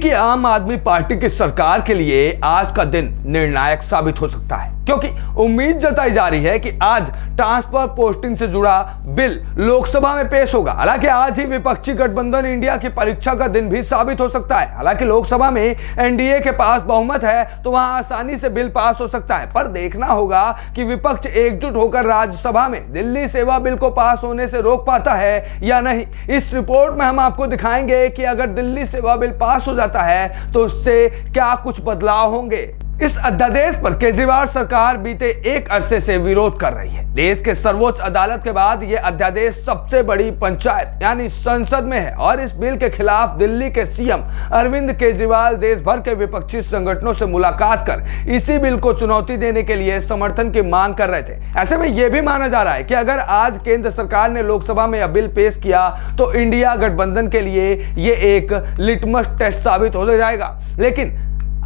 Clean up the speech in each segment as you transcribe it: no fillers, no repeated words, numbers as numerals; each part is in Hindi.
की आम आदमी पार्टी की सरकार के लिए आज का दिन निर्णायक साबित हो सकता है, क्योंकि उम्मीद जताई जा रही है कि आज ट्रांसफर पोस्टिंग से जुड़ा बिल लोकसभा में पेश होगा। हालांकि आज ही विपक्षी गठबंधन इंडिया की परीक्षा का दिन भी साबित हो सकता है। हालांकि लोकसभा में एनडीए के पास बहुमत है तो वहां आसानी से बिल पास हो सकता है, पर देखना होगा कि विपक्ष एकजुट होकर राज्यसभा में दिल्ली सेवा बिल को पास होने से रोक पाता है या नहीं। इस रिपोर्ट में हम आपको दिखाएंगे कि अगर दिल्ली सेवा बिल पास हो जाता है तो उससे क्या कुछ बदलाव होंगे। इस अध्यादेश पर केजरीवाल सरकार बीते एक अरसे से विरोध कर रही है। देश के सर्वोच्च अदालत के बाद यह अध्यादेश सबसे बड़ी पंचायत यानी संसद में है और इस बिल के खिलाफ दिल्ली के सीएम अरविंद केजरीवाल देश भर के विपक्षी संगठनों से मुलाकात कर इसी बिल को चुनौती देने के लिए समर्थन की मांग कर रहे थे। ऐसे में यह भी माना जा रहा है कि अगर आज केंद्र सरकार ने लोकसभा में यह बिल पेश किया तो इंडिया गठबंधन के लिए यह एक लिटमस टेस्ट साबित हो जाएगा। लेकिन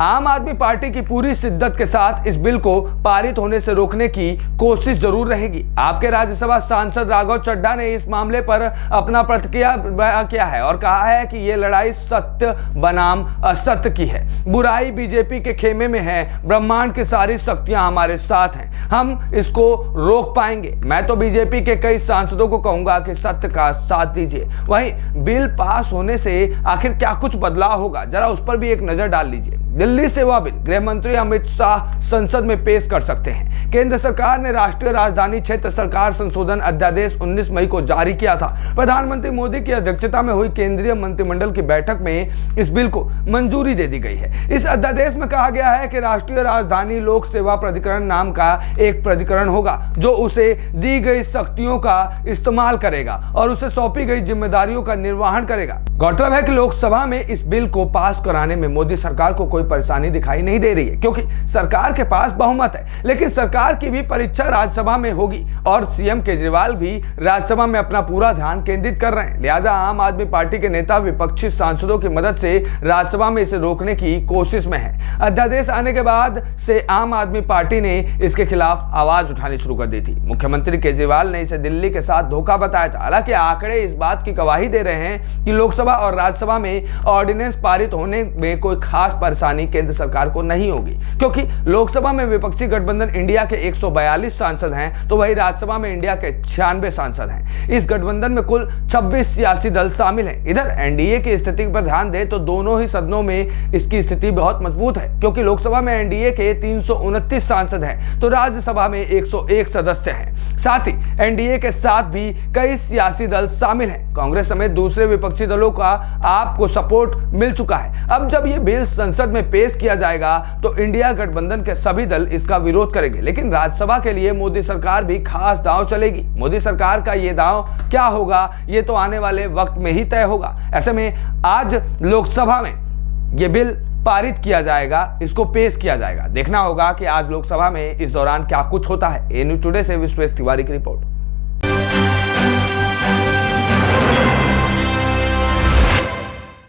आम आदमी पार्टी की पूरी शिद्दत के साथ इस बिल को पारित होने से रोकने की कोशिश जरूर रहेगी। आपके राज्यसभा सांसद राघव चड्ढा ने इस मामले पर अपना प्रतिक्रिया बयां किया है और कहा है कि यह लड़ाई सत्य बनाम असत्य की है। बुराई बीजेपी के खेमे में है, ब्रह्मांड की सारी शक्तियां हमारे साथ हैं, हम इसको रोक पाएंगे। मैं तो बीजेपी के कई सांसदों को कहूंगा कि सत्य का साथ दीजिए। वहीं बिल पास होने से आखिर क्या कुछ बदलाव होगा, जरा उस पर भी एक नजर डाल लीजिए। दिल्ली सेवा बिल गृह मंत्री अमित शाह संसद में पेश कर सकते हैं। केंद्र सरकार ने राष्ट्रीय राजधानी क्षेत्र सरकार संशोधन अध्यादेश 19 मई को जारी किया था। प्रधानमंत्री मोदी की अध्यक्षता में हुई केंद्रीय मंत्रिमंडल की बैठक में इस बिल को मंजूरी दे दी गई है। इस अध्यादेश में कहा गया है कि राष्ट्रीय राजधानी लोक सेवा प्राधिकरण नाम का एक प्राधिकरण होगा जो उसे दी गई शक्तियों का इस्तेमाल करेगा और उसे सौंपी गई जिम्मेदारियों का निर्वहन करेगा। गौरतलब है कि लोकसभा में इस बिल को पास कराने में मोदी सरकार को कोई परेशानी दिखाई नहीं दे रही है, क्योंकि सरकार के पास बहुमत है। लेकिन सरकार की भी परीक्षा राज्यसभा में होगी और सीएम केजरीवाल भी राज्यसभा में अपना पूरा ध्यान केंद्रित कर रहे हैं। लिहाजा आम आदमी पार्टी के नेता विपक्षी सांसदों की मदद से राज्यसभा में इसे रोकने की कोशिश में है। अध्यादेश आने के बाद से आम आदमी पार्टी ने इसके खिलाफ आवाज उठानी शुरू कर दी थी। मुख्यमंत्री केजरीवाल ने इसे दिल्ली के साथ धोखा बताया था। हालांकि आंकड़े इस बात की गवाही दे रहे हैं कि लोकसभा और राज्यसभा में ऑर्डिनेंस पारित होने में कोई खास परेशानी केंद्र सरकार को नहीं होगी, क्योंकि लोकसभा में विपक्षी गठबंधन इंडिया के 142 सांसद हैं तो वही राज्यसभा में इंडिया के 96 सांसद हैं। इस गठबंधन में कुल 26 सियासी दल शामिल हैं। इधर एनडीए की स्थिति पर ध्यान दें तो दोनों ही सदनों में इसकी स्थिति बहुत मजबूत है, क्योंकि लोकसभा में एनडीए के 329 सांसद हैं तो राज्यसभा में 101 सदस्य हैं। साथ ही एनडीए के साथ भी कई सियासी दल शामिल हैं। कांग्रेस समेत दूसरे विपक्षी दलों का आपको सपोर्ट मिल चुका है। अब जब यह बिल संसद में पेश किया जाएगा तो इंडिया गठबंधन के सभी दल इसका विरोध करेंगे। लेकिन राज्यसभा के लिए मोदी सरकार भी खास दांव चलेगी। मोदी सरकार का यह दांव क्या होगा ये तो आने वाले वक्त में ही तय होगा। ऐसे में आज लोकसभा में यह बिल पारित किया जाएगा, इसको पेश किया जाएगा। देखना होगा कि आज लोकसभा में इस दौरान क्या कुछ होता है। ए न्यूज़ टुडे से विश्वेश तिवारी की रिपोर्ट।